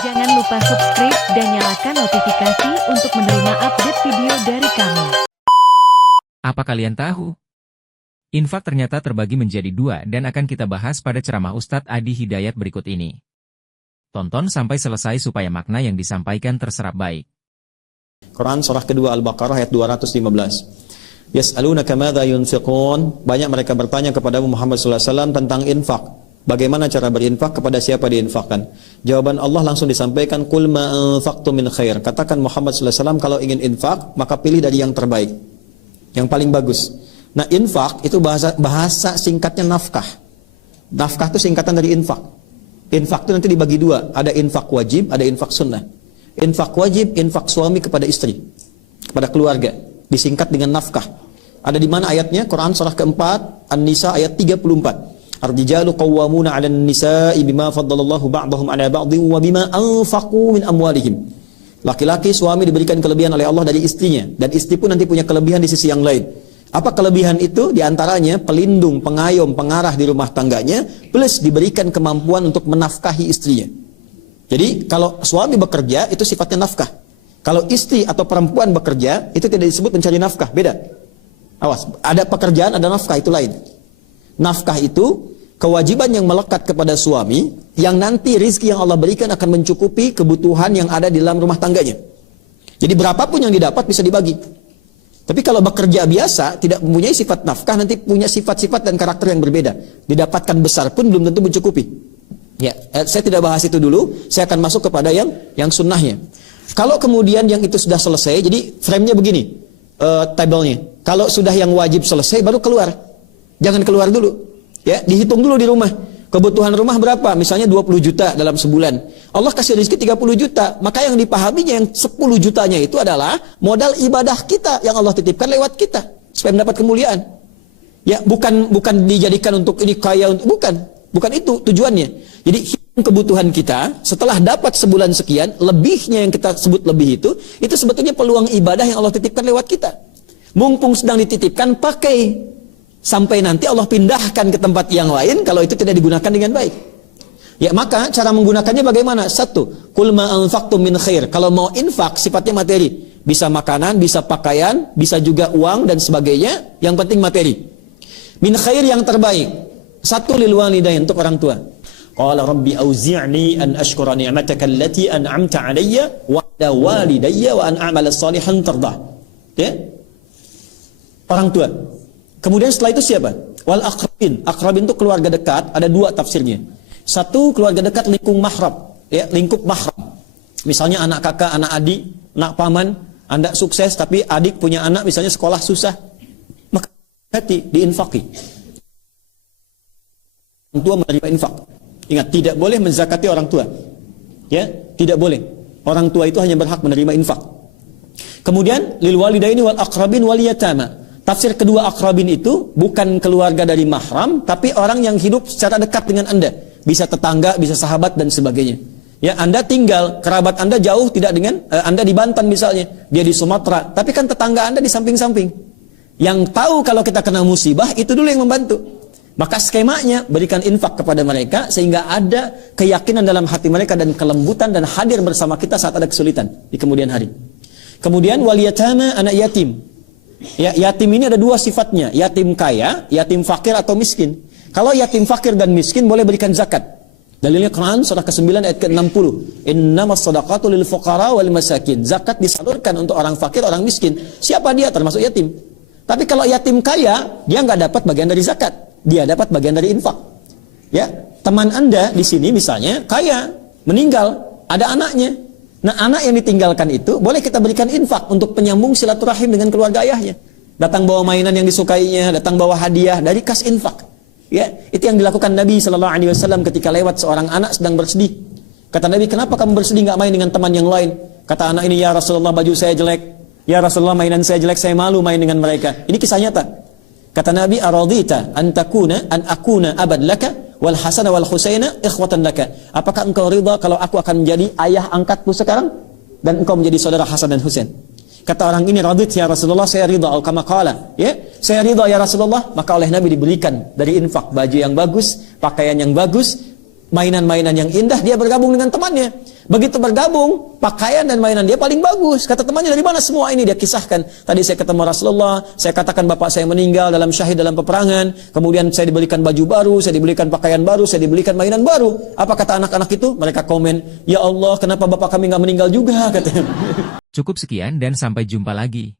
Jangan lupa subscribe dan nyalakan notifikasi untuk menerima update video dari kami. Apa kalian tahu? Infak ternyata terbagi menjadi dua dan akan kita bahas pada ceramah Ustadz Adi Hidayat berikut ini. Tonton sampai selesai supaya makna yang disampaikan terserap baik. Quran surah kedua Al-Baqarah ayat 215. Yas'alunaka madza yunfiqun. Banyak mereka bertanya kepada Muhammad sallallahu alaihi wasallam tentang infak. Bagaimana cara berinfak, kepada siapa diinfakkan? Jawaban Allah langsung disampaikan, qul ma anfaqtum min khair. Katakan Muhammad sallallahu alaihi wasallam, kalau ingin infak maka pilih dari yang terbaik, yang paling bagus. Nah, infak itu bahasa singkatnya nafkah. Nafkah itu singkatan dari infak. Infak itu nanti dibagi dua, ada infak wajib, ada infak sunnah. Infak wajib, infak suami kepada istri, kepada keluarga, disingkat dengan nafkah. Ada di mana ayatnya? Quran surah keempat, An-Nisa ayat 34. Ar-rijalu qawwamuna 'alan nisa'i bima faddalallahu ba'dahum 'ala ba'dhin wa bima anfaqu min amwalihim. Laki-laki suami diberikan kelebihan oleh Allah dari istrinya, dan istri pun nanti punya kelebihan di sisi yang lain. Apa kelebihan itu? Di antaranya pelindung, pengayom, pengarah di rumah tangganya, plus diberikan kemampuan untuk menafkahi istrinya. Jadi kalau suami bekerja itu sifatnya nafkah. Kalau istri atau perempuan bekerja itu tidak disebut mencari nafkah, beda. Awas, ada pekerjaan, ada nafkah, itu lain. Nafkah itu kewajiban yang melekat kepada suami, yang nanti rizki yang Allah berikan akan mencukupi kebutuhan yang ada di dalam rumah tangganya. Jadi berapapun yang didapat bisa dibagi. Tapi kalau bekerja biasa, tidak mempunyai sifat nafkah, nanti punya sifat-sifat dan karakter yang berbeda. Didapatkan besar pun belum tentu mencukupi. Ya, saya tidak bahas itu dulu, saya akan masuk kepada yang sunnahnya. Kalau kemudian yang itu sudah selesai, jadi frame-nya begini, tabelnya. Kalau sudah yang wajib selesai, baru keluar. Jangan keluar dulu. Ya, dihitung dulu di rumah. Kebutuhan rumah berapa? Misalnya 20 juta dalam sebulan. Allah kasih rezeki 30 juta. Maka yang dipahaminya yang 10 jutanya itu adalah modal ibadah kita yang Allah titipkan lewat kita supaya mendapat kemuliaan. Ya, bukan dijadikan untuk ini kaya, untuk bukan itu tujuannya. Jadi hitung kebutuhan kita setelah dapat sebulan sekian, lebihnya yang kita sebut lebih itu sebetulnya peluang ibadah yang Allah titipkan lewat kita. Mumpung sedang dititipkan, pakai. Sampai nanti Allah pindahkan ke tempat yang lain kalau itu tidak digunakan dengan baik. Ya, maka cara menggunakannya bagaimana? Satu, qul ma anfaqtum min khair. Kalau mau infak sifatnya materi. Bisa makanan, bisa pakaian, bisa juga uang dan sebagainya. Yang penting materi. Min khair yang terbaik. Satu, lil walidain, untuk orang tua. Qala rabbi auzi'ni an ashkura ni'mataka allati an'amta 'alayya wa 'ala walidayya wa an a'mala shalihan tardah. Ya? Orang tua. Kemudian setelah itu siapa? Wal aqrabin. Aqrabin itu keluarga dekat, ada dua tafsirnya. Satu, keluarga dekat lingkup mahram, ya, lingkup mahram. Misalnya anak kakak, anak adik, anak paman, Anda sukses tapi adik punya anak misalnya sekolah susah. Maka hati diinfaki. Orang tua menerima infak. Ingat, tidak boleh menzakati orang tua. Ya, tidak boleh. Orang tua itu hanya berhak menerima infak. Kemudian lil walidaini wal aqrabin wal yatama. Tafsir kedua akrabin itu bukan keluarga dari mahram, tapi orang yang hidup secara dekat dengan Anda. Bisa tetangga, bisa sahabat dan sebagainya. Ya, Anda tinggal, kerabat Anda jauh tidak dengan Anda di Banten misalnya, dia di Sumatera, tapi kan tetangga Anda di samping-samping. Yang tahu kalau kita kena musibah itu dulu yang membantu. Maka skemanya berikan infak kepada mereka sehingga ada keyakinan dalam hati mereka dan kelembutan dan hadir bersama kita saat ada kesulitan di kemudian hari. Kemudian wal yatama, anak yatim. Ya, yatim ini ada dua sifatnya, yatim kaya, yatim fakir atau miskin. Kalau yatim fakir dan miskin boleh berikan zakat. Dalilnya Quran surah ke-9 ayat ke-60. Innamas shadaqatu lil fuqara wal masakin. Zakat disalurkan untuk orang fakir, orang miskin. Siapa dia? Termasuk yatim. Tapi kalau yatim kaya, dia nggak dapat bagian dari zakat. Dia dapat bagian dari infak. Ya, teman Anda di sini misalnya kaya, meninggal, ada anaknya. Nah, anak yang ditinggalkan itu boleh kita berikan infak untuk penyambung silaturahim dengan keluarga ayahnya. Datang bawa mainan yang disukainya, datang bawa hadiah dari kas infak. Ya, itu yang dilakukan Nabi sallallahu alaihi wasallam ketika lewat seorang anak sedang bersedih. Kata Nabi, "Kenapa kamu bersedih, enggak main dengan teman yang lain?" Kata anak ini, "Ya Rasulullah, baju saya jelek. Ya Rasulullah, mainan saya jelek, saya malu main dengan mereka." Ini kisah nyata. Kata Nabi, "Aradita an akuna abad laka wal Hasan wal Husaina ikhwatan laka." Apakah engkau ridha kalau aku akan menjadi ayah angkatmu sekarang dan engkau menjadi saudara Hasan dan Husain? Kata orang ini, "Radit ya Rasulullah, saya ridha." Kama qala, ya, saya ridha ya Rasulullah. Maka oleh Nabi diberikan dari infak baju yang bagus, pakaian yang bagus, mainan-mainan yang indah, dia bergabung dengan temannya. Begitu bergabung, pakaian dan mainan dia paling bagus. Kata temannya, dari mana semua ini? Dia kisahkan, tadi saya ketemu Rasulullah, saya katakan bapak saya meninggal dalam syahid dalam peperangan, kemudian saya dibelikan baju baru, saya dibelikan pakaian baru, saya dibelikan mainan baru. Apa kata anak-anak itu? Mereka komen, ya Allah, kenapa bapak kami nggak meninggal juga? Katanya. Cukup sekian dan sampai jumpa lagi.